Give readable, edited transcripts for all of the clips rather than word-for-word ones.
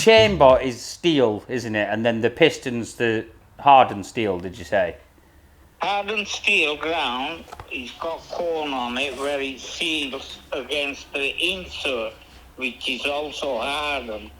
chamber is steel, isn't it? And then the piston's the hardened steel, did you say? Hardened steel ground, it's got cone on it where it seals against the insert, which is also hardened.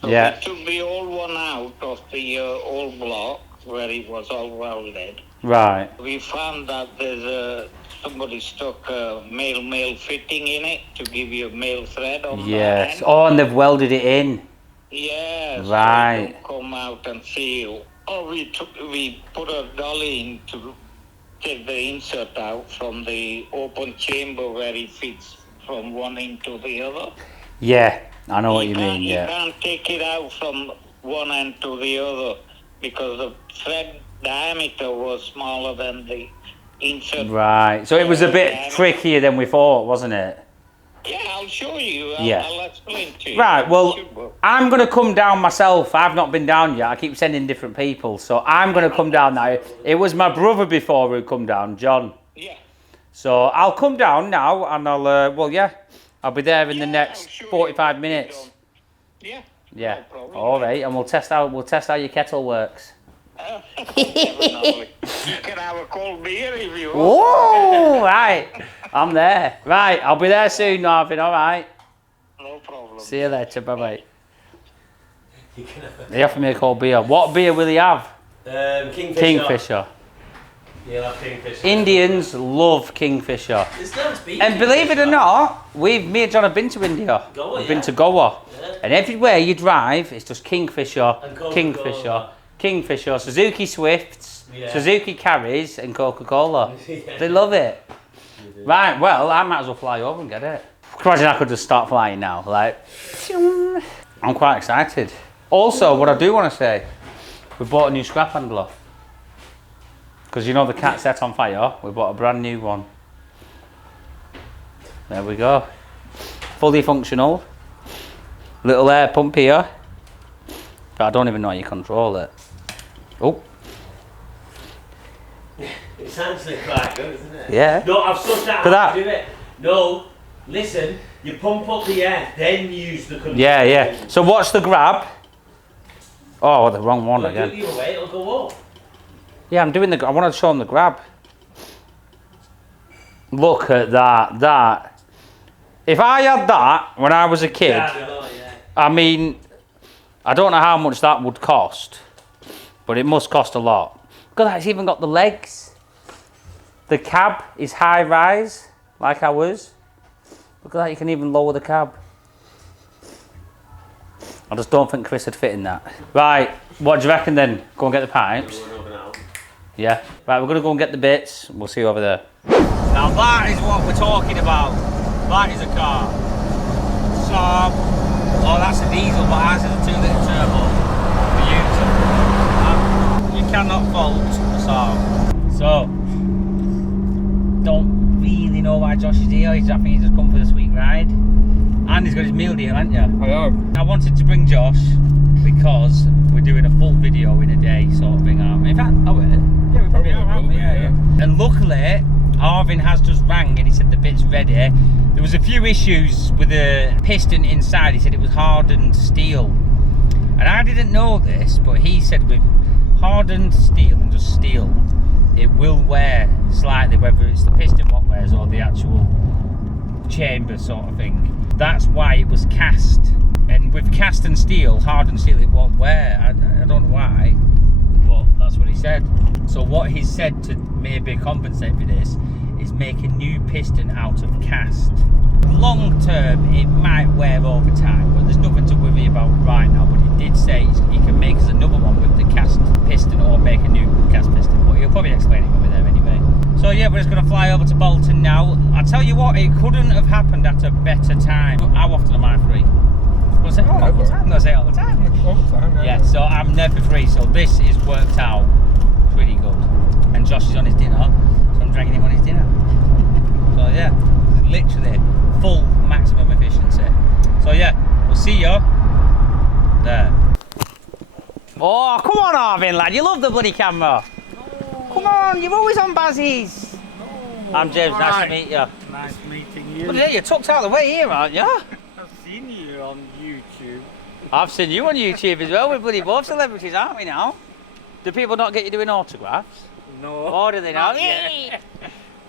So we took the old one out of the old block where it was all welded. Right. We found that there's somebody stuck a male fitting in it to give you a male thread on the end. Oh, and they've welded it in. Yes. Right. So it don't come out and seal. Oh, we put a dolly in to take the insert out from the open chamber where it fits from one end to the other. Yeah, I know what you mean, You can't take it out from one end to the other because the thread diameter was smaller than the insert. Right, so it was a bit trickier than we thought, wasn't it? Yeah, I'll show you. I'll explain to you. Right, well, I'm going to come down myself. I've not been down yet. I keep sending different people. So I'm going to come down now. It was my brother before who come down, John. Yeah. So I'll come down now and I'll, I'll be there in the next 45 minutes. Yeah. Yeah. No problem. All right, and we'll test how your kettle works. Definitely. You can have a cold beer if you want. Oh, right. I'm there. Right, I'll be there soon, Marvin, all right? No problem. See you later, bye-bye. He offered me a cold beer. What beer will he have? Kingfisher. Kingfisher. Yeah, I'll have Kingfisher. Indians love Kingfisher. And believe it or not, me and John have been to India. We've been to Goa. Yeah. And everywhere you drive, it's just Kingfisher, Kingfisher, Kingfisher, Suzuki Swifts, Suzuki Carries and Coca-Cola. They love it. Right, well, I might as well fly over and get it. Imagine I could just start flying now. Like, I'm quite excited. Also, what I do want to say, we bought a new scrap handler. Because you know the cat set on fire, we bought a brand new one. There we go. Fully functional. Little air pump here. But I don't even know how you control it. Oh. It's actually quite good, isn't it? Yeah. No, I've sussed out how to do it. No, listen, you pump up the air, then use the control. Yeah. So watch the grab. Oh, the wrong one again. Do it the other way, it'll go up. Yeah, I'm doing I want to show them the grab. Look at that. If I had that when I was a kid, I mean, I don't know how much that would cost, but it must cost a lot. Look at that, it's even got the legs. The cab is high rise, like ours. Look at that, you can even lower the cab. I just don't think Chris would fit in that. Right, what do you reckon then? Go and get the pipes. Yeah. Right, we're going to go and get the bits. We'll see you over there. Now that is what we're talking about. That is a car. So, oh, that's a diesel, but ours is a 2-litre turbo. Beautiful. You cannot fault the Saab. So, don't really know why Josh is here. I think he's just come for the sweet ride. And he's got his meal deal, hasn't you? I have. I wanted to bring Josh because we're doing a full video in a day sort of thing, aren't we? In fact, are we? Yeah, we probably are, aren't we? Yeah. And luckily, Arvin has just rang and he said the bit's ready. There was a few issues with the piston inside. He said it was hardened steel. And I didn't know this, but he said with hardened steel and just steel, it will wear slightly, whether it's the piston what wears or the actual chamber sort of thing. That's why it was cast. And with cast and steel, hardened steel, it won't wear. I don't know why, but that's what he said. So what he said to maybe compensate for this is make a new piston out of cast. Long term, it might wear over time, but there's nothing to worry about right now. But he did say he can make us another one with the cast piston or make a new cast piston. But he'll probably explain it when we're there anyway. So yeah, we're just going to fly over to Bolton now. I tell you what, it couldn't have happened at a better time. How often am I free? We'll say, all the time. They'll say all the time. All the time, yeah. So I'm never free. So this is worked out pretty good. And Josh is on his dinner, so I'm dragging him on his dinner. So yeah, literally full maximum efficiency. So yeah, we'll see you there. Oh, come on, Arvin, lad. You love the bloody camera. No. Come on, you're always on Bazzies. No. I'm James. Nice to meet you. Nice meeting you. But yeah, you're tucked out of the way here, aren't you? I've seen you on YouTube. I've seen you on YouTube as well. We're bloody both celebrities, aren't we now? Do people not get you doing autographs? No. Or do they now?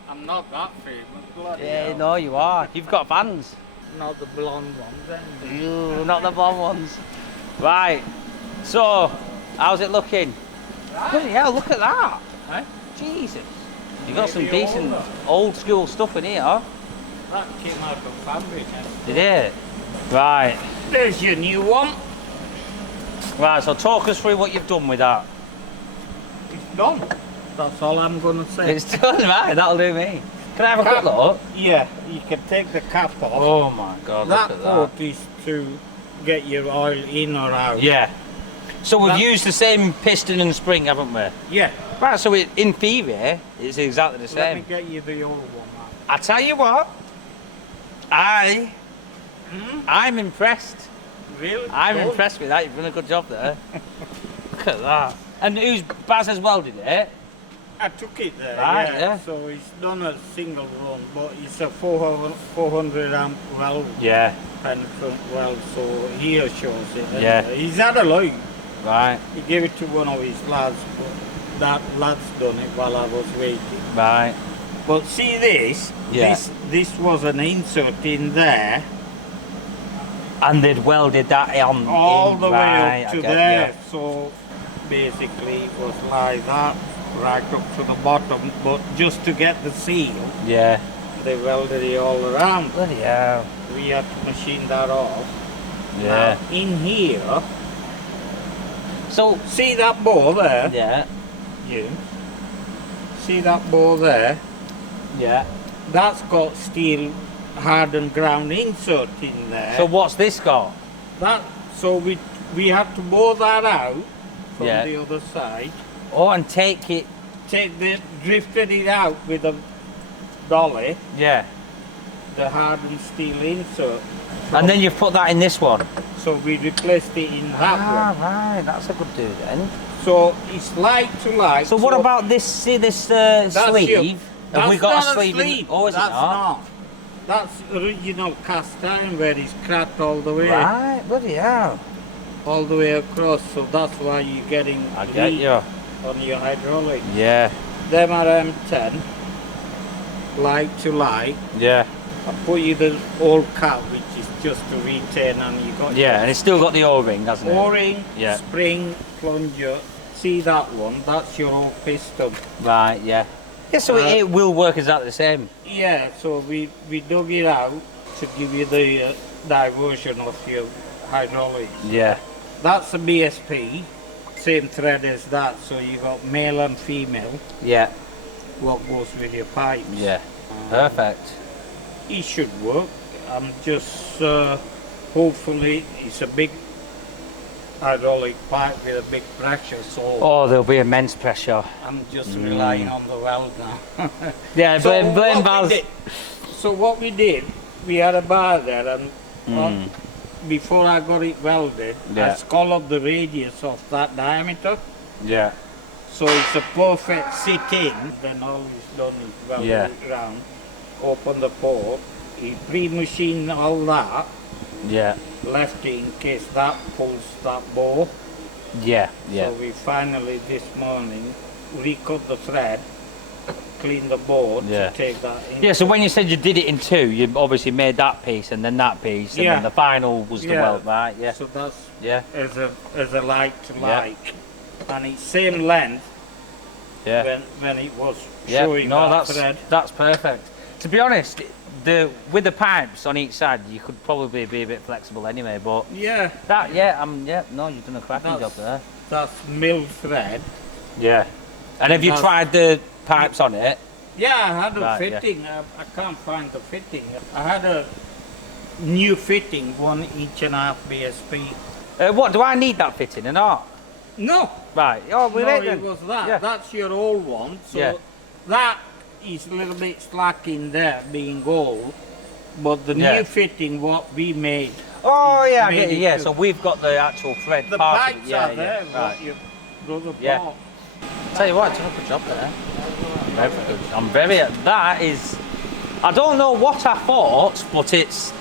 I'm not that famous. Bloody Yeah, hell. no, you are. You've got fans. Not the blonde ones, anyway. Ew, not the blonde ones. Right. So, how's it looking? Bloody hell, look at that. Eh? Jesus. You've got some Maybe decent older. old school stuff in here. That came out of fabric. Did it? Right. There's your new one. Right, so talk us through what you've done with that. It's done. That's all I'm going to say. It's done, right? That'll do me. Can I have a quick look? Yeah, you can take the cap off. Oh my God, that look at port that. is to get your oil in or out. Yeah. So we've That- used the same piston and spring, haven't we? Yeah. Right, so in theory, it's exactly the Let me same. get you the old one. I tell you what, I'm impressed. Really? I'm Good. impressed with that. You've done a good job there. Look at that. And who's Baz has welded it? I took it there. Right, yeah. yeah. So it's done a single run, but it's a 400 amp weld, Yeah. penetrant weld. So here shows it. Anyway. Yeah. He's had a look. Right. He gave it to one of his lads, but that lad's done it while I was waiting. Right. But see this? Yeah. This was an insert in there, And they'd welded that on all in, the way right, up I to get there. you. So basically it was like that, right up to the bottom. But just to get the seal, Yeah. they welded it all around. Bloody hell. We had to machine that off. Yeah. Now, in here, So, see that bore there? yeah. You. See that bore there? Yeah. That's got steel hardened ground insert in there. So what's this got? That, so we had to bore that out from Yeah. the other side. Oh, and take it. Drifted it out with a dolly, Yeah. the hardened steel insert. And then you've put that in this one. So we replaced it in that one. Right. That's a good do then. So it's like to like. So what about this? See this sleeve? Have we got not a sleeve? In, oh, is that's it not? That's original cast iron where it's cracked all the way, Right. Bloody hell. all the way across. So that's why you're getting I get leak you. on your hydraulic. Yeah. Them are M10, like to like. Yeah. I put you the old cap, which is just to retain, and you got Yeah, and it's still got the O-ring, hasn't it? O-ring, Yeah. spring, plunger. See that one? That's your old piston. Right. Yeah. Yeah. So it will work exactly the same. Yeah, so we dug it out to give you the diversion of your hydraulics. Yeah. That's a BSP, same thread as that, so you got male and female, Yeah. what goes with your pipes. Yeah. Perfect. It should work. I'm just, hopefully, it's a big hydraulic pipe with a big pressure, so Oh, there'll be immense pressure. I'm just relying on the weld now. Yeah. So Blame what we Baz. did- So what we did, we had a bar there, and before I got it welded, I Yeah. scalloped the radius of that diameter, Yeah. so it's a perfect sit in. Then all is done is weld Yeah. it round, open the port, you pre-machine all that, Yeah. left it in case that pulls that bore. Yeah. Yeah. So we finally this morning recut the thread, clean the board Yeah. to take that in. Yeah, so when you said you did it in two, you obviously made that piece and then that piece, and Yeah. then the final was the Yeah. weld, right? Yeah. So that's Yeah. as a like to Yeah. like, and it's same length Yeah. when it was Yeah. showing No, that thread. that's perfect. To be honest, with the pipes on each side, you could probably be a bit flexible anyway. But Yeah, no, you've done a cracking That's- job there. that's mill thread. Yeah. And have you That's- tried the pipes on it? Yeah, I had a Right, yeah. fitting. I can't find the fitting. I had a new fitting, 1.5 inch BSP. What do I need that fitting or not? No, Right. Oh, we no, made it them. was that. Yeah. That's your old one. So Yeah. that is a little bit slack in there, being gold. But the Yeah. new fitting, what we made, Oh yeah, I made get you. it Yeah. to- So we've got the actual thread the part. pipes of it. Yeah, are there. yeah. Right. What your brother Yeah. bought. Tell you what, it's done a good job there. Very good. I'm very. That is. I don't know what I thought, but it's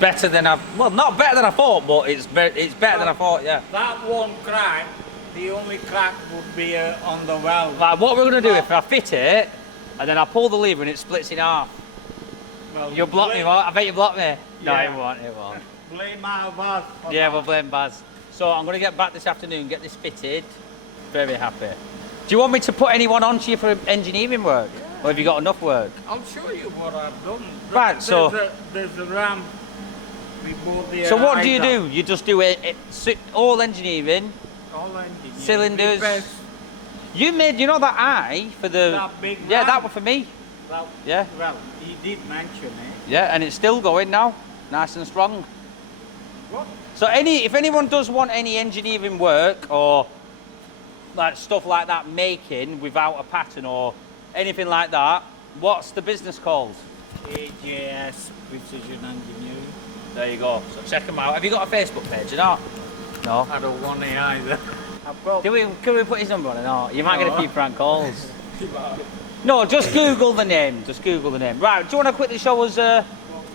better than not better than I thought, but it's better than I thought. Yeah. That won't crack. The only crack would be on the valve. Like what we're gonna do if I fit it, and then I pull the lever and it splits in half. Well, You'll block me, what? I bet you block me. No, Yeah. it won't. It won't. Blame our boss. Yeah, we'll blame Baz. So I'm gonna get back this afternoon, get this fitted. Very happy. Do you want me to put anyone on to you for engineering work, or have you got enough work? I'll show you what I've done. Right, so there's a ramp. We bought the so what do you do? You just do all engineering, all engineering. cylinders. Repairs. You made, you know that eye for the That big yeah, that ramp. one for me. Well, Yeah, well, he did mention it. yeah, and it's still going now, nice and strong. What? So if anyone does want any engineering work or like stuff like that making without a pattern or anything like that, what's the business called? AJS Precision Engineering. There you go. So check them out. Have you got a Facebook page or not? No. I don't want it either. Can we put his number on it? No. You might get a No. few prank calls. No, just Google the name. Just Google the name. Right, do you want to quickly show us a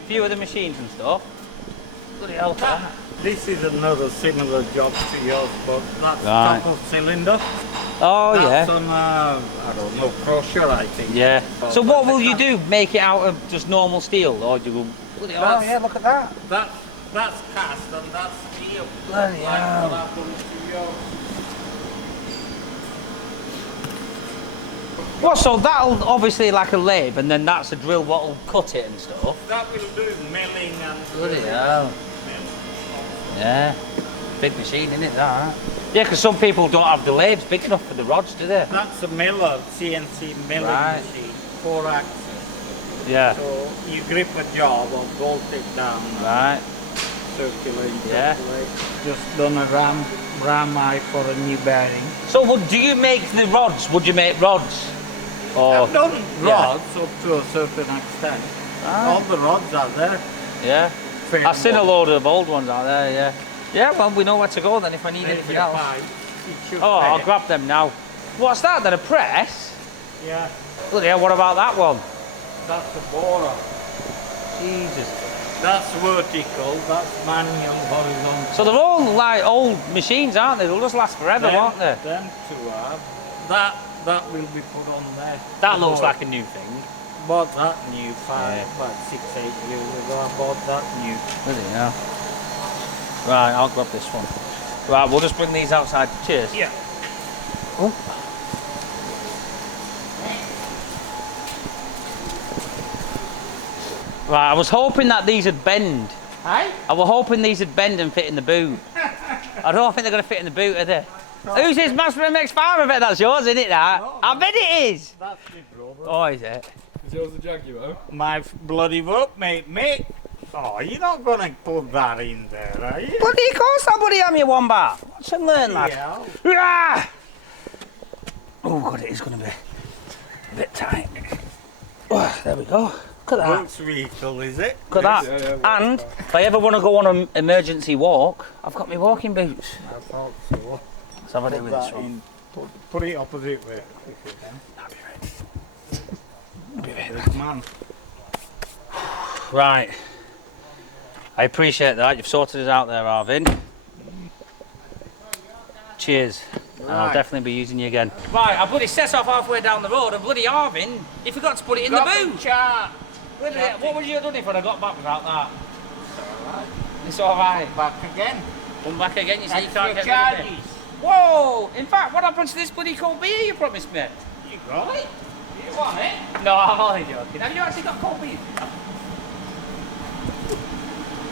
few of the machines and stuff? Bloody hell. This is another similar job to yours, but that's Right. couple cylinder. Oh, That's yeah. on, I don't know, crusher, I think. Yeah. Oh, So what but will you that- do? Make it out of just normal steel? Or do you go, bloody hell, That's- yeah, look at that. That's cast and that's steel. Bloody Like hell. what happened to yours. Well, so that'll obviously like a lathe, and then that's a drill what'll cut it and stuff. That will do milling and... Bloody hell. Mill. Yeah. Big machine, isn't it, that? Yeah, because some people don't have the lathes big enough for the rods, do they? That's a miller, CNC milling Right. machine, 4 axis. Yeah. So you grip a job or bolt it down, Right. circulate, Yeah. circulate. Just done a ram eye for a new bearing. So do you make the rods? Would you make rods? Or I've done yeah. rods up to a certain extent. Right. All the rods are there. Yeah. Fair I've seen a one. load of old ones out there, yeah. Yeah, well, we know where to go then if I need There's anything your else. pipe. It should Oh, I'll pay. grab them now. What's that then, a press? Yeah, Bloody hell, what about that one? that's a borer. Jesus. That's vertical, that's manual, horizontal. So they're all like old machines, aren't they? They'll just last forever, won't they? Them two are. That will be put on there. That looks Bought- like a new thing. Bought that new Yeah. about 6-8 years ago. I bought that new. Bloody hell. Right, I'll grab this one. Right, we'll just bring these outside. Cheers. Yeah. Oh. Right, I was hoping that these would bend. Hi. I was hoping these would bend and fit in the boot. I don't think they're going to fit in the boot, are they? Who's this Master MX-5? I bet that's yours, isn't it, that? No, I bet it is. That's my brother. Oh, is it? Is yours a Jaguar? My bloody work, mate. Oh, you're not gonna put that in there, are you? Bloody, of course that, buddy. I'm your wombat. Watch and learn, lad. Yeah. Ah! Oh, God, it is going to be a bit tight. Oh, there we go. Look at that. Works vehicle, is it? Look at Yeah, that. yeah, And if I ever want to go on an emergency walk, I've got my walking boots. I thought so. Let's have a do Put with this that one. in. Put it opposite way. If you can. I'll be ready. I'll be ready. Big man. Right. I appreciate that. You've sorted us out there, Arvin. Cheers. And I'll Right. definitely be using you again. Right, I bloody set off halfway down the road and bloody Arvin, he forgot to put it in the boot. Chart. What would you have done if I'd have got back without that? It's alright. Back again. Come back again, you see, you Extra can't get rid of it. charges. Whoa! In fact, what happened to this bloody cold beer you promised me? You got it? You want it? No, I'm only joking. Have you actually got cold beer?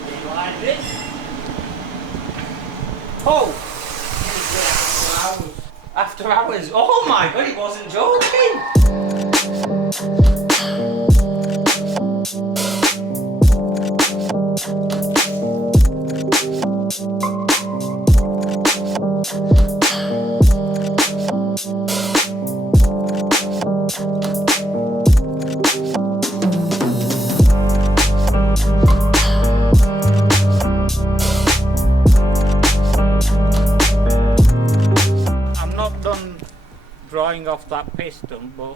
You like this? Oh! After hours. Oh my god, he wasn't joking! I'm not done drawing off that piston, but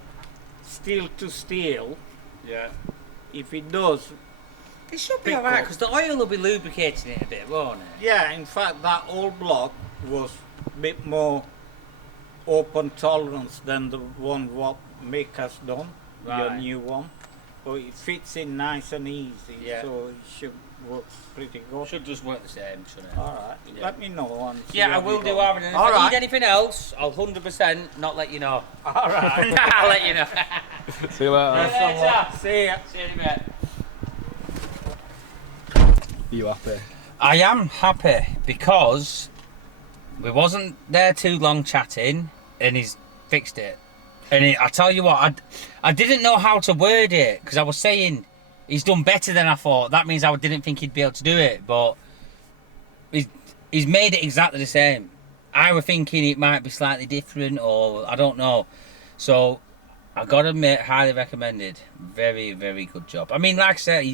steel to steel, Yeah. if it does It should be alright because the oil will be lubricating it a bit, won't it? Yeah, in fact, that old block was a bit more open tolerance than the one what Mick has done, your Right. new one. But it fits in nice and easy, Yeah. so it should work pretty good. Should just work the same, shouldn't it? Alright, Yeah. let me know. And see Yeah, I how will we do, go. Aaron. And if I Alright. need anything else, I'll 100% not let you know. Alright. I'll let you know. See you later. See you later. See ya. See you in a bit. Are you happy? I am happy because we wasn't there too long chatting and he's fixed it. And I tell you what, I didn't know how to word it because I was saying he's done better than I thought. That means I didn't think he'd be able to do it, but he's made it exactly the same. I was thinking it might be slightly different or I don't know. So I gotta admit, highly recommended. Very, very good job. I mean, like I said,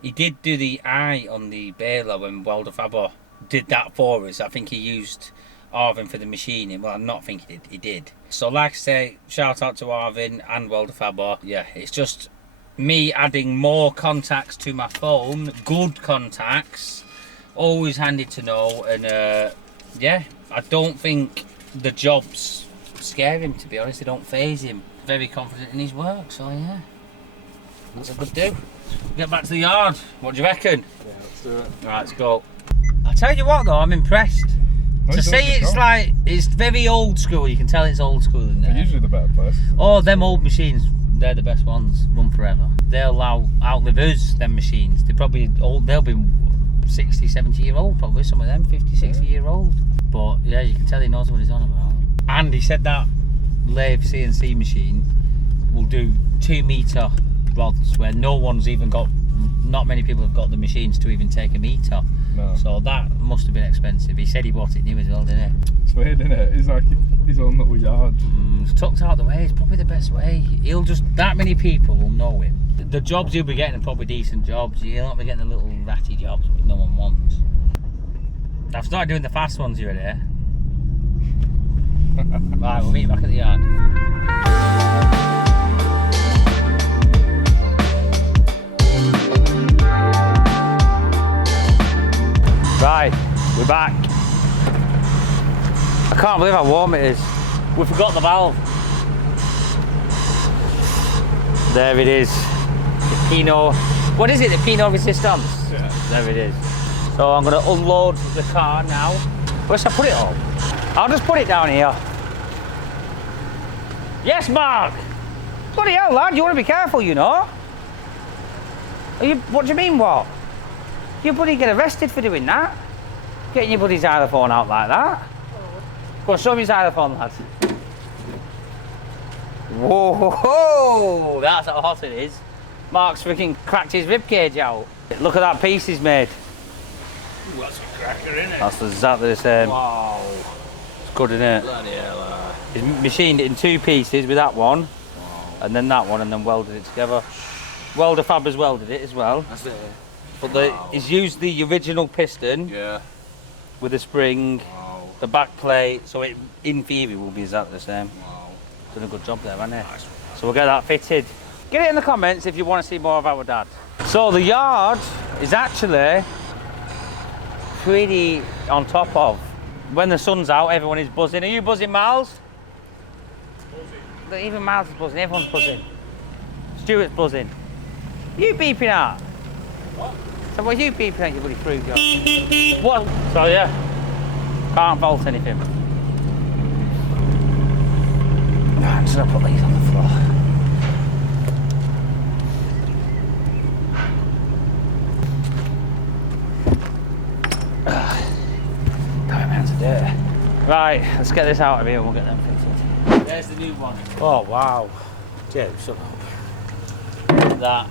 he did do the eye on the Baler when Welder Faber did that for us. I think he used Arvin for the machining. Well, I'm not thinking he did. So like I say, shout out to Arvin and Welder Faber. Yeah, it's just me adding more contacts to my phone. Good contacts. Always handy to know. And yeah, I don't think the jobs scare him, to be honest. They don't faze him. Very confident in his work, so yeah. That's a good do. Get back to the yard. What do you reckon? Yeah, let's do it. Right, let's go. I'll tell you what though, I'm impressed. No, To say it's like, it's very old school, you can tell it's old school in They're there. usually the better place. Oh, them old machines, they're the best ones, run forever. They'll outlive us, them machines. They'll be 60, 70 year old probably, some of them, 50, 60 year old. But yeah, you can tell he knows what he's on about. And he said that lathe CNC machine will do 2 metre rods where not many people have got the machines to even take a metre. No. So that must have been expensive. He said he bought it new as well, didn't he? It's weird, isn't it? It's like his own little yard. It's tucked out the way. It's probably the best way. That many people will know him. The jobs he'll be getting are probably decent jobs. He'll not be getting the little ratty jobs that no one wants. I've started doing the fast ones here and there. Right, we'll meet back at the yard. Right, we're back. I can't believe how warm it is. We forgot the valve. There it is. The Pinot. What is it? The Pinot Resistance? Yeah. There it is. So I'm going to unload the car now. Where should I put it all? I'll just put it down here. Yes, Mark! Bloody hell, lad, you want to be careful, you know? What do you mean, what? You bloody get arrested for doing that. Getting your buddy's xylophone out like that. Go on, show me your xylophone, lad. Whoa, that's how hot it is. Mark's freaking cracked his ribcage out. Look at that piece he's made. Ooh, that's a cracker, isn't it? That's exactly the same. Wow. It's good, isn't it? Bloody hell. He's machined it in 2 pieces with that one, and then that one, and then welded it together. Welder Faber's welded it as well. That's it. But he's used the original piston Yeah. with a spring, Wow. the back plate, so it in theory will be exactly the same. Wow. Done a good job there, hasn't he? So we'll get that fitted. Get it in the comments if you want to see more of our dad. So the yard is actually pretty on top of. When the sun's out, everyone is buzzing. Are you buzzing, Miles? Buzzing. Even Miles is buzzing, everyone's buzzing. Stuart's buzzing. You beeping at? What? So what are you beeping at, you bloody fruit job? What? So yeah, can't fault anything. Right, I'm just gonna put these on the floor. Damn, hands are dirty. Right, let's get this out of here and we'll get them fixed. There's the new one. Oh, wow. Yeah, shut up. Look at that.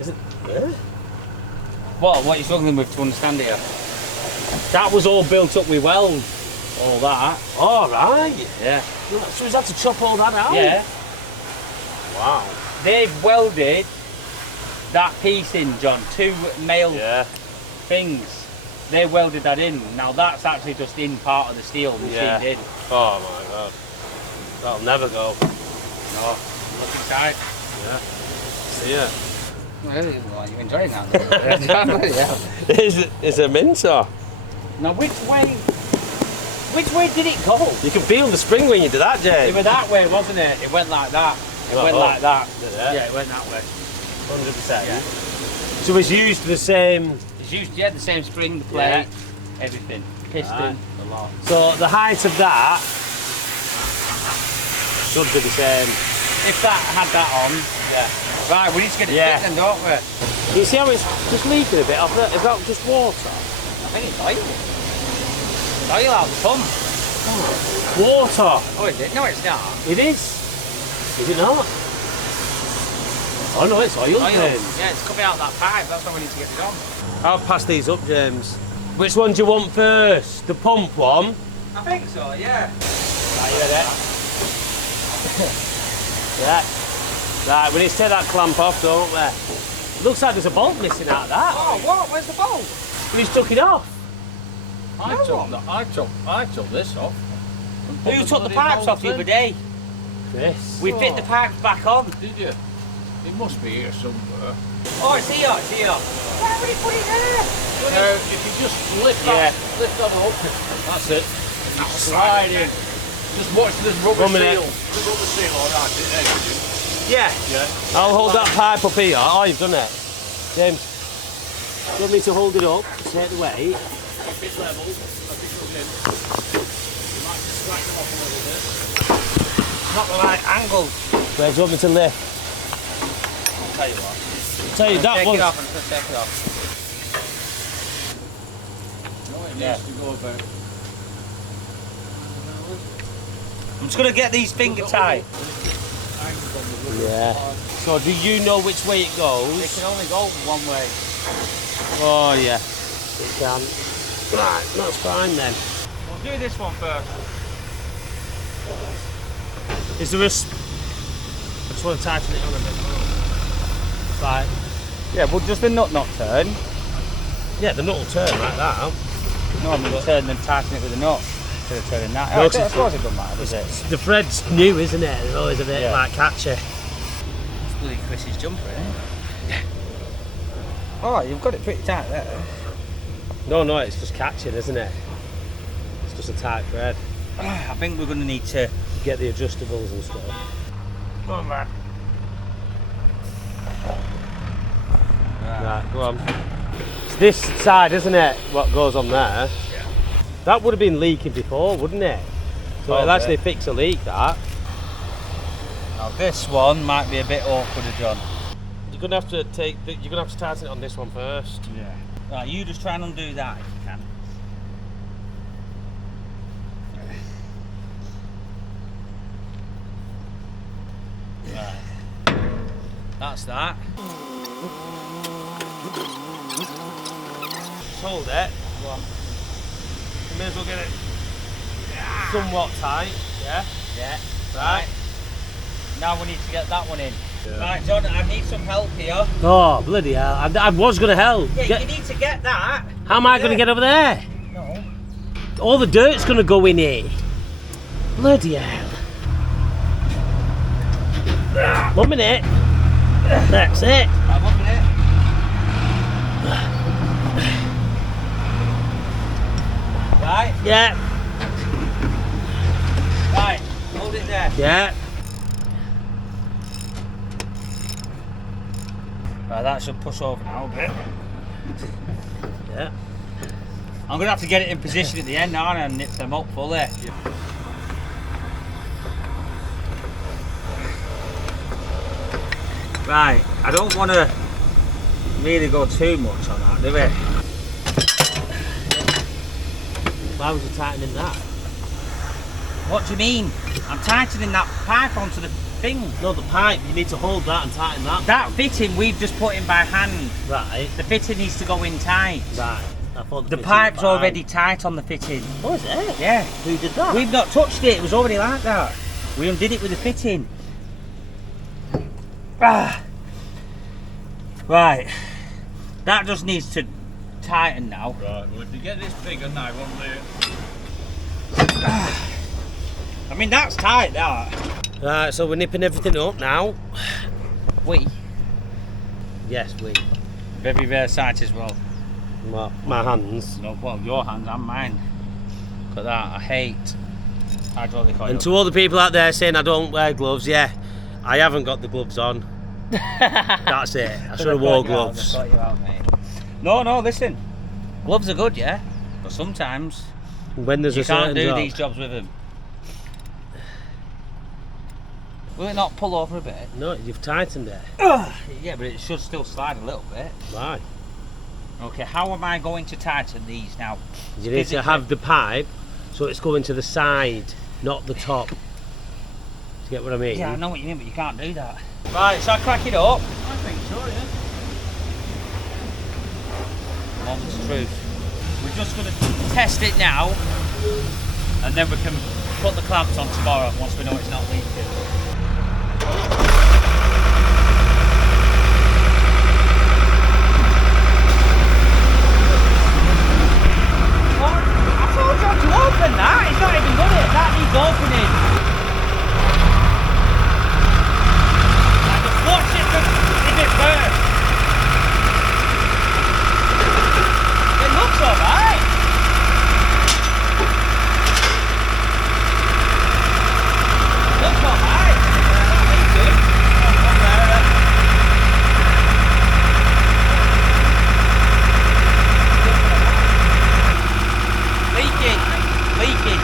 Is it? What are you struggling with to understand here? That was all built up with weld. All that. All right. Yeah. So he's had to chop all that out? Yeah. Wow. They've welded that piece in, John. 2 male things. They welded that in. Now that's actually just in part of the steel machined in. Oh my god. That'll never go. No. Look inside. Yeah. See ya. Well, you're enjoying that. Yeah. It's a mincer. Now, which way did it go? You can feel the spring when you do that, Jay. It went that way, wasn't it? It went like that. It went like that. Yeah, it went that way. 100%. Yeah. So it's used the same. It's used, the same spring, the plate, everything. Piston, a lot. So the height of that should be the same. If that had that on, Right, we need to get it fit then, don't we? You see how it's just leaking a bit off it? Is that just water? I think it's oil. It's oil out the pump. Water! Oh, is it? No, it's not. It is. Is it not? Oh no, it's oil. Yeah, it's coming out that pipe. That's why we need to get it on. I'll pass these up, James. Which one do you want first? The pump one? I think so, yeah. Right, you ready? Yeah. Right, we need to take that clamp off, don't we? Looks like there's a bolt missing out of that. Oh, what? Where's the bolt? We took it off. I took this off. Who took the pipes off the other day? Chris. We fit the pipes back on. Did you? It must be here somewhere. Oh, it's here, it's here. Why would he put it there? If you just lift that up, that's it. Slide in. Just watch this rubber seal. The rubber seal, alright, Yeah. I'll hold that pipe up here. Oh, you've done it. James, do you want me to hold it up? Take the weight. If it's level, as it goes in, you might just slack them off a little bit. Not the right angle. Where do you want me to lift? I'll tell you what. Tell you that Take one. it off and just take it off. No, it needs to go about. I'm just going to get these finger tight. Yeah. So do you know which way it goes? It can only go one way. Oh yeah. It can. Right, that's fine then. We'll do this one first. Is there a... I just want to tighten it on a bit. Right. Yeah, well, just the nut not turn. Yeah, the nut will turn like that. No, I mean turn and tighten it with a nut. Instead of turning that. No, I it's suppose it doesn't matter, does it? The thread's new, isn't it? It's always a bit like catchy. It's bloody Chris's jumper, isn't it? Oh, you've got it pretty tight there. No, it's just catching, isn't it? It's just a tight thread. I think we're going to need to Get the adjustables and stuff. Come on, man. Right, go on. It's this side, isn't it? What goes on there? Yeah. That would have been leaking before, wouldn't it? So it'll actually fix a leak, that. Now this one might be a bit awkward, John. You're gonna have to tighten it on this one first. Yeah. Right, you just try and undo that if you can. Right. That's that. Just hold it. Go on. You may as well get it somewhat tight. Yeah. Yeah. Right. Now we need to get that one in. Yeah. Right, John, I need some help here. Oh, bloody hell. I was going to help. Yeah, you need to get that. How am I going to get over there? No. All the dirt's going to go in here. Bloody hell. 1 minute. That's it. Right, 1 minute. Right. Yeah. Right, hold it there. Yeah. Right, that should push over now a bit. Yeah. I'm going to have to get it in position at the end now and nip them up fully. Right, I don't want to really go too much on that, do we? Why was you tightening that? What do you mean? I'm tightening that pipe onto the thing. No, the pipe. You need to hold that and tighten that. That fitting we've just put in by hand. Right. The fitting needs to go in tight. Right. I thought The pipe's already tight on the fitting. Oh, is it? Yeah. Who did that? We've not touched it, it was already like that. We undid it with the fitting. Ah. Right. That just needs to tighten now. Right, well if you get this bigger now, won't they? I mean, that's tight, that. Right, so we're nipping everything up now. We? Yes, we. Very rare sight as well. Well, my hands. No, well, your hands and mine. Look at that. I hate hydraulic oil. And to all the people out there saying I don't wear gloves, yeah, I haven't got the gloves on. That's it. I should have wore gloves. No, listen. Gloves are good, yeah? But sometimes When there's you a can't certain do job. these jobs with them. Will it not pull over a bit? No, you've tightened it. Yeah, but it should still slide a little bit. Why? Okay, how am I going to tighten these now? You need to have the pipe so it's going to the side, not the top. Do you get what I mean? Yeah, I know what you mean, but you can't do that. Right, shall I crack it up? I think so, yeah. Moment's truth. We're just going to test it now, and then we can put the clamps on tomorrow once we know it's not leaking. I told you to open that. It's not even done it. That needs opening. I just watch it in it first. It looks alright. Looks alright. That is good. Leaking.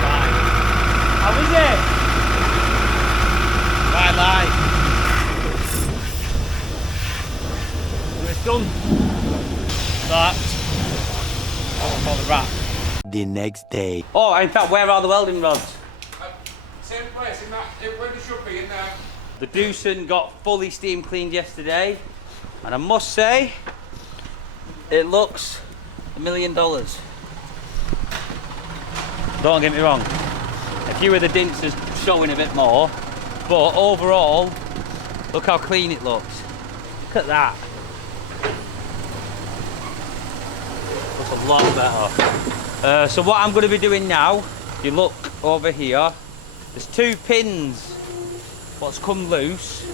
Fine. How is it? Right, live. It's done. That. For the wrap. The next day. Oh, in fact, where are the welding rods? Same place, in that, where they should be, in there. The Doosan got fully steam cleaned yesterday, and I must say, it looks $1 million. Don't get me wrong, a few of the dints are showing a bit more, but overall, look how clean it looks. Look at that. Looks a lot better. So what I'm going to be doing now, if you look over here, there's 2 pins what's come loose.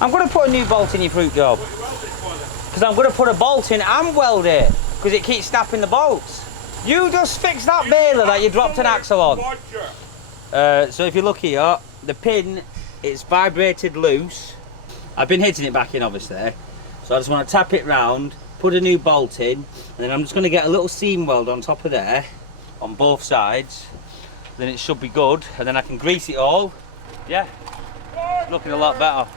I'm going to put a new bolt in your fruit job. Because I'm going to put a bolt in and weld it. Because it keeps snapping the bolts. You just fix that baler that you dropped an axle on. So if you look here, the pin, it's vibrated loose. I've been hitting it back in obviously. So I just want to tap it round, put a new bolt in, and then I'm just going to get a little seam weld on top of there, on both sides. Then it should be good, and then I can grease it all. Yeah, looking a lot better.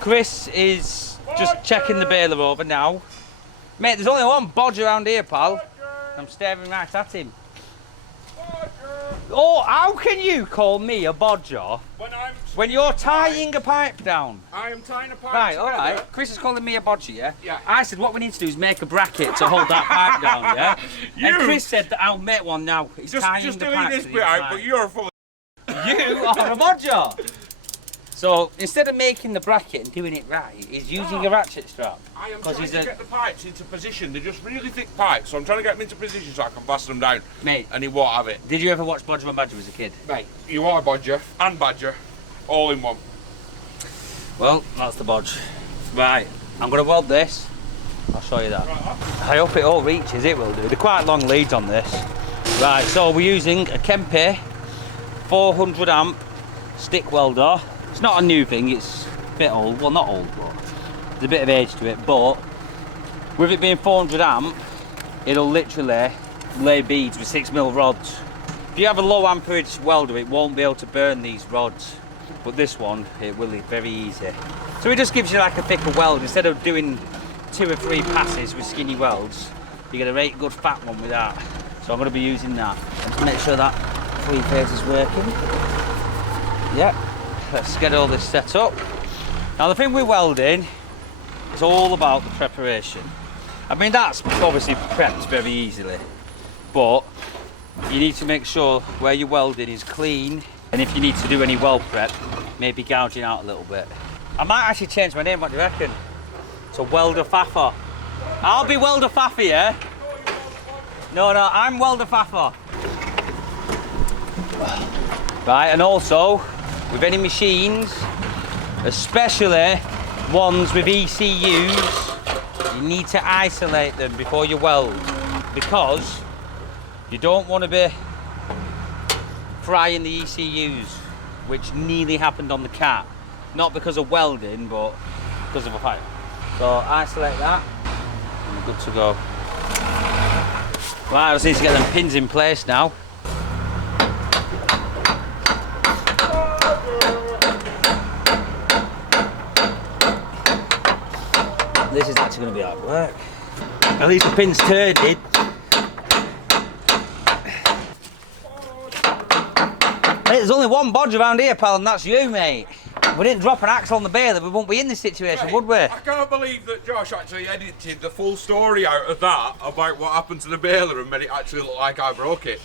Chris is just checking the baler over now. Mate, there's only one bodge around here, pal. I'm staring right at him. Oh, how can you call me a bodger when you're tying a pipe down? I am tying a pipe. Right, alright. Chris is calling me a bodger, yeah? Yeah. I said what we need to do is make a bracket to hold that pipe down, yeah? And Chris said that I'll make one now. He's tying Just the doing pipe this to the bit other out, side. but you're full of... You are a bodger! So instead of making the bracket and doing it right, he's using a ratchet strap. I am 'Cause trying he's to a- get the pipes into position. They're just really thick pipes, so I'm trying to get them into position so I can fasten them down. Mate, And he won't have it. did you ever watch Bodger and Badger as a kid? Mate, you are Bodger and Badger, all in one. Well, that's the bodge. Right, I'm going to weld this. I'll show you that. I hope it all reaches, it will do. They're quite long leads on this. Right, so we're using a Kempe 400 amp stick welder. It's not a new thing, it's a bit old. Well, not old, but there's a bit of age to it. But with it being 400 amp, it'll literally lay beads with 6mm rods. If you have a low amperage welder, it won't be able to burn these rods. But this one, it will be very easy. So it just gives you like a thicker weld. Instead of doing 2 or 3 passes with skinny welds, you get a very good fat one with that. So I'm going to be using that. Just make sure that 3-phase is working. Yep. Let's get all this set up. Now the thing with welding is all about the preparation. I mean, that's obviously prepped very easily, but you need to make sure where you're welding is clean, and if you need to do any weld prep, maybe gouging out a little bit. I might actually change my name, what do you reckon? To Welder Faffer. I'll be Welder Faffer, yeah? No, I'm Welder Faffer. Right, and also with any machines, especially ones with ECUs, you need to isolate them before you weld, because you don't want to be frying the ECUs, which nearly happened on the Cat. Not because of welding, but because of a fire. So isolate that, and we're good to go. Right, I just need to get them pins in place now. This is actually going to be hard work. At least the pin's turned. Hey, there's only one bodge around here, pal, and that's you, mate. If we didn't drop an axle on the Baler, we wouldn't be in this situation, Mate, would we? I can't believe that Josh actually edited the full story out of that about what happened to the Baler and made it actually look like I broke it.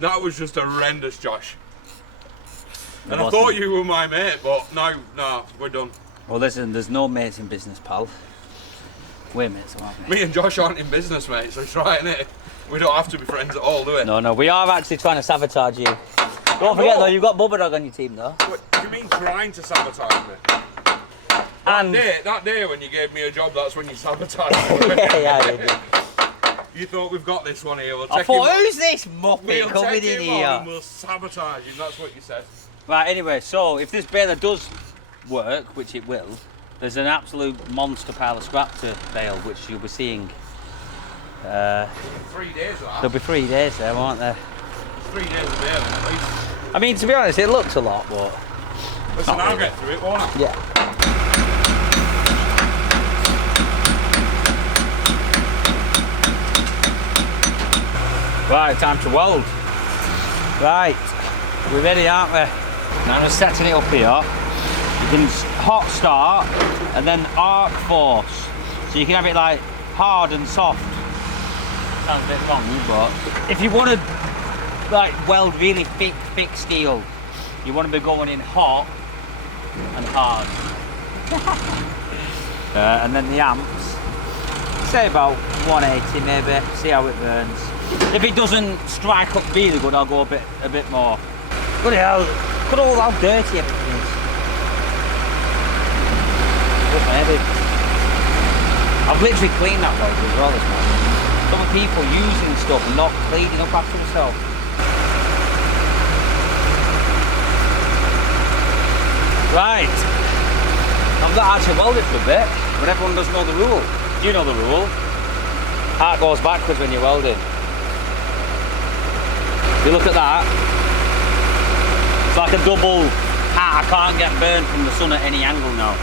That was just horrendous, Josh. And I thought you were my mate, but no, we're done. Well, listen, there's no mates in business, pal. We're mates, aren't we? Me and Josh aren't in business, mate, so it's right, innit? We don't have to be friends at all, do we? No, we are actually trying to sabotage you. Don't forget, though, you've got Bubba Dog on your team, though. What do you mean trying to sabotage me? That day when you gave me a job, that's when you sabotaged me. Yeah, I did. You thought we've got this one here. We'll I take thought, him, who's this muppet we'll coming take in him on here? and we'll sabotage him, that's what you said. Right, anyway, so if this Baler does work, which it will, there's an absolute monster pile of scrap to bale, which you'll be seeing. 3 days of that. There'll be 3 days there, won't there? 3 days of baling at least. I mean, to be honest, it looks a lot, but... Listen, I'll get through it, won't I? Yeah. Right, time to weld. Right, we're ready, aren't we? Now I'm just setting it up here. You can hot start and then arc force. So you can have it like hard and soft. Sounds a bit wrong, but if you want to like weld really thick steel, you want to be going in hot and hard. And then the amps, say about 180 maybe, see how it burns. If it doesn't strike up really good, I'll go a bit more. Bloody hell, look at all how dirty everything is. Just maybe. I've literally cleaned that weld as well this morning. Some people using stuff and not cleaning up after themselves. Right, I've not actually welded for a bit, but everyone does know the rule. You know the rule. Heart goes backwards when you're welding. If you look at that, it's like a double hat. I can't get burned from the sun at any angle now.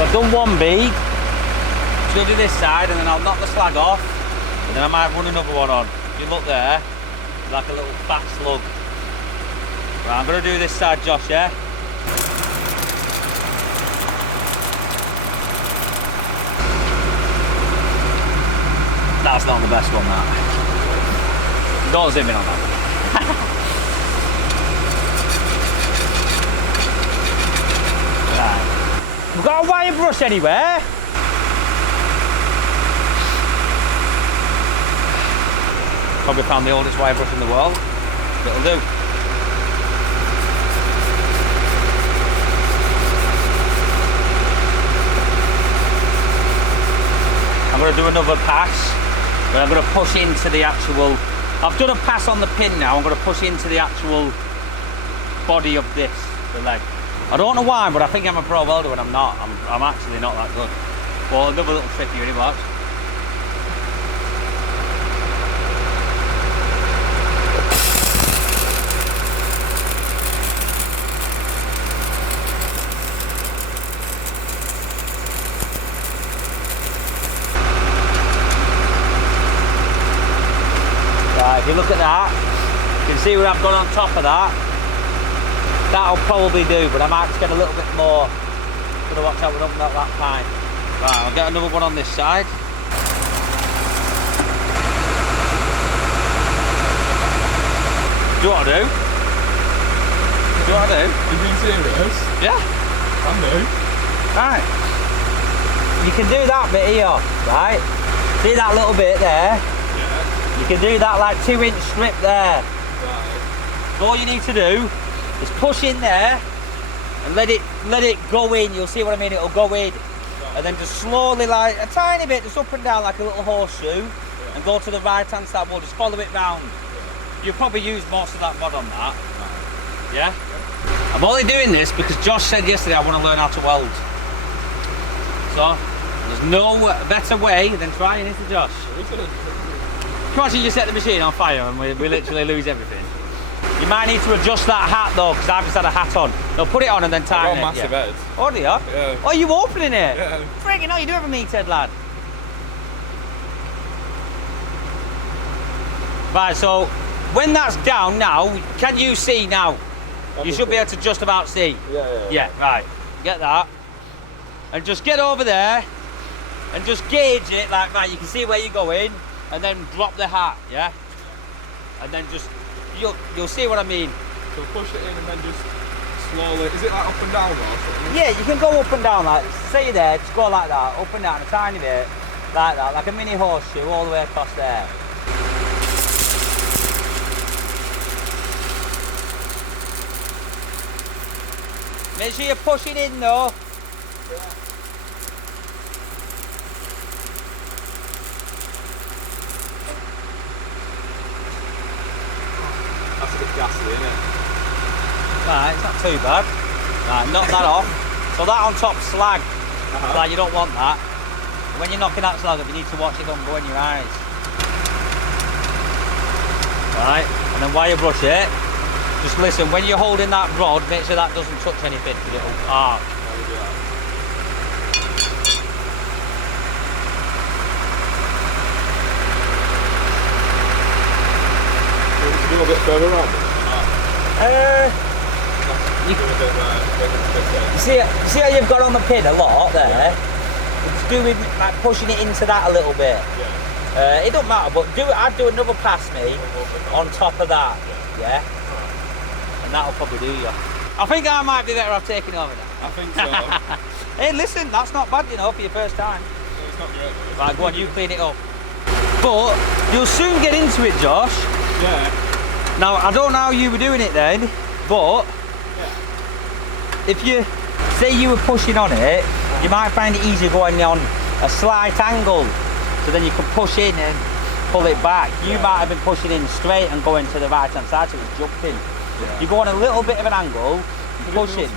I've done one bead, just going to do this side and then I'll knock the slag off and then I might run another one on. If you look there, it's like a little fat slug. Right, I'm going to do this side, Josh, yeah? That's not the best one, that. Don't zoom in on that. Right. We've got a wire brush anywhere. Probably found the oldest wire brush in the world. It'll do. I'm going to do another pass, but I'm going to push into the actual... I've done a pass on the pin now, I'm going to push into the actual body of this, the leg. I don't know why, but I think I'm a pro welder when I'm not. I'm actually not that good. Well, another little trick here, box. Right, if you look at that, you can see where I've gone on top of that. That'll probably do, but I might just get a little bit more. Gotta watch out we don't melt that pine. Right, I'll get another one on this side. Do you want to do? Do you want to do? You being serious? Yeah. I know. Right. You can do that bit here, right? See that little bit there? Yeah. You can do that like 2-inch strip there. Right. All you need to do is push in there and let it go in. You'll see what I mean, it'll go in. And then just slowly, like a tiny bit, just up and down like a little horseshoe, and go to the right hand side wall, just follow it round. You'll probably use most of that mod on that. Yeah? I'm only doing this because Josh said yesterday I want to learn how to weld. So, there's no better way than trying it, Josh. Come on, you set the machine on fire and we literally lose everything. You might need to adjust that hat though, because I've just had a hat on. No, put it on and then tighten it. Massive head. Oh, do you? Yeah. Oh, you opening it? Yeah. Friggin' no, you do have a meathead, lad. Right, so when that's down now, can you see now? You should be able to just about see. Yeah, right. Get that. And just get over there and just gauge it like that. You can see where you're going and then drop the hat, yeah? And then just, you'll see what I mean. So push it in and then just slowly, is it like up and down or something? Yeah, you can go up and down like, say you're there, just go like that, up and down a tiny bit, like that, like a mini horseshoe all the way across there. Make sure you're pushing in though. That's a bit ghastly, isn't it? Right, it's not too bad. Right, knock that off. So that on top slag, like you don't want that. When you're knocking that slag up, you need to watch it don't go in your eyes. Right, and then while you brush it, just listen, when you're holding that rod, make sure that doesn't touch anything, because it'll arc. A little bit further on. You see how you've got on the pin a lot there? It's doing like pushing it into that a little bit. Yeah. It don't matter, but I'd do another pass me on top of that. Yeah. And that'll probably do you. I think I might be better off taking over now. I think so. Hey, listen, that's not bad, you know, for your first time. It's not great. Right, go on, you clean it up. But you'll soon get into it, Josh. Yeah. Now, I don't know how you were doing it then, but if you say you were pushing on it, you might find it easier going on a slight angle. So then you can push in and pull it back. You might have been pushing in straight and going to the right hand side, so it's jumping. You go on a little bit of an angle, push it.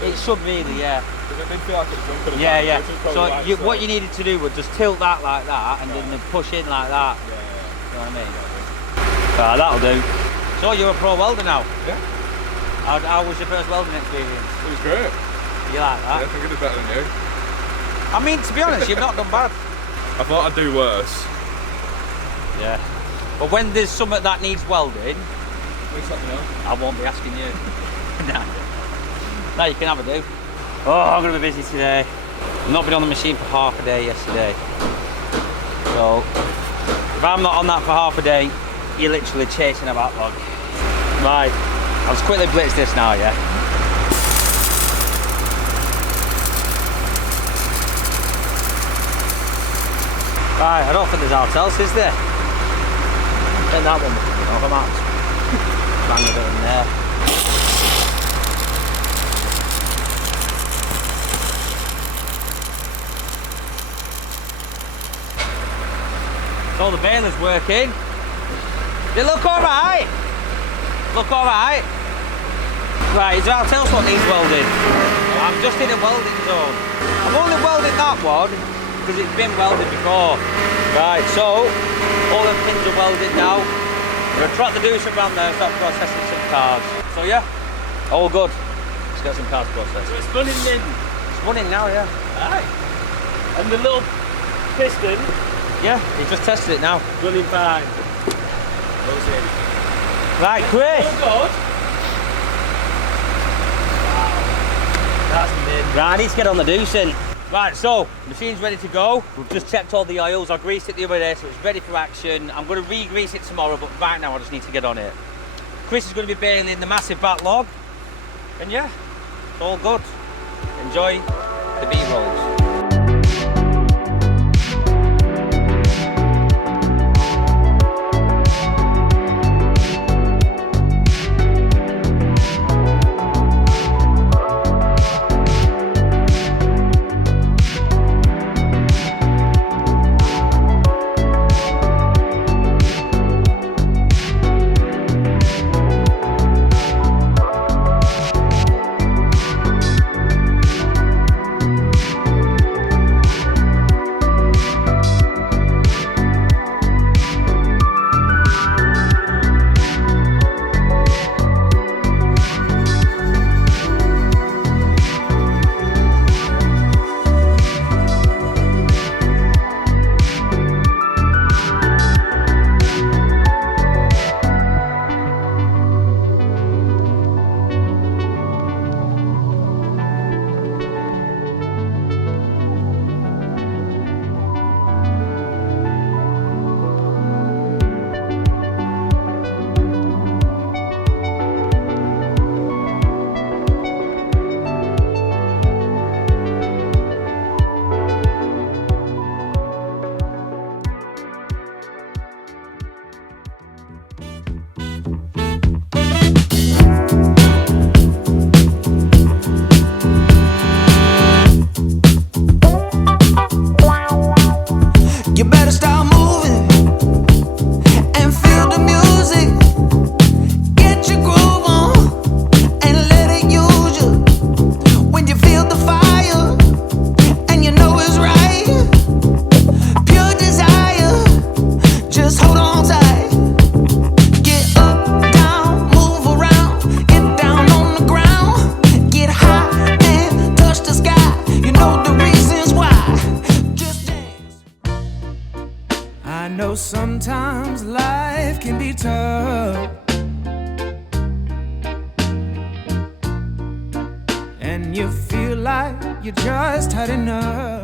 It should really, yeah. It did feel like it was jumping. Yeah. So what you needed to do was just tilt that like that and then push in like that. Yeah. You know what I mean? Right, that'll do. So you're a pro welder now? Yeah. How was your first welding experience? It was great. You like that? Yeah, I think I did better than you. I mean, to be honest, you've not done bad. I thought I'd do worse. Yeah. But when there's something that needs welding, Please let me know. I won't be asking you. No, you can have a do. Oh, I'm going to be busy today. I've not been on the machine for half a day yesterday. So, if I'm not on that for half a day, you're literally chasing a backlog. Right, I'll just quickly blitz this now, yeah? Right, I don't think there's else, is there? I think that one was coming off, I might just bang a bit in there. So the baler's working. They look alright. Look alright. Right, is there anything else what needs welding? I'm just in a welding zone. I've only welded that one because it's been welded before. Right, so all the pins are welded now. We're gonna track the Doosan around there and start processing some cars. So yeah, all good. Let's get some cars processed. So it's running in. It's running now, yeah. Aye. And the little piston Yeah, he just tested it now. running fine. Right, Chris. Oh God. That's the main. Right, I need to get on the Doosan. Right, so machine's ready to go. We've just checked all the oils. I greased it the other day, so it's ready for action. I'm going to re-grease it tomorrow, but right now I just need to get on it. Chris is going to be baling the massive backlog, and yeah, it's all good. Enjoy the B-rolls. I know sometimes life can be tough, and you feel like you just had enough.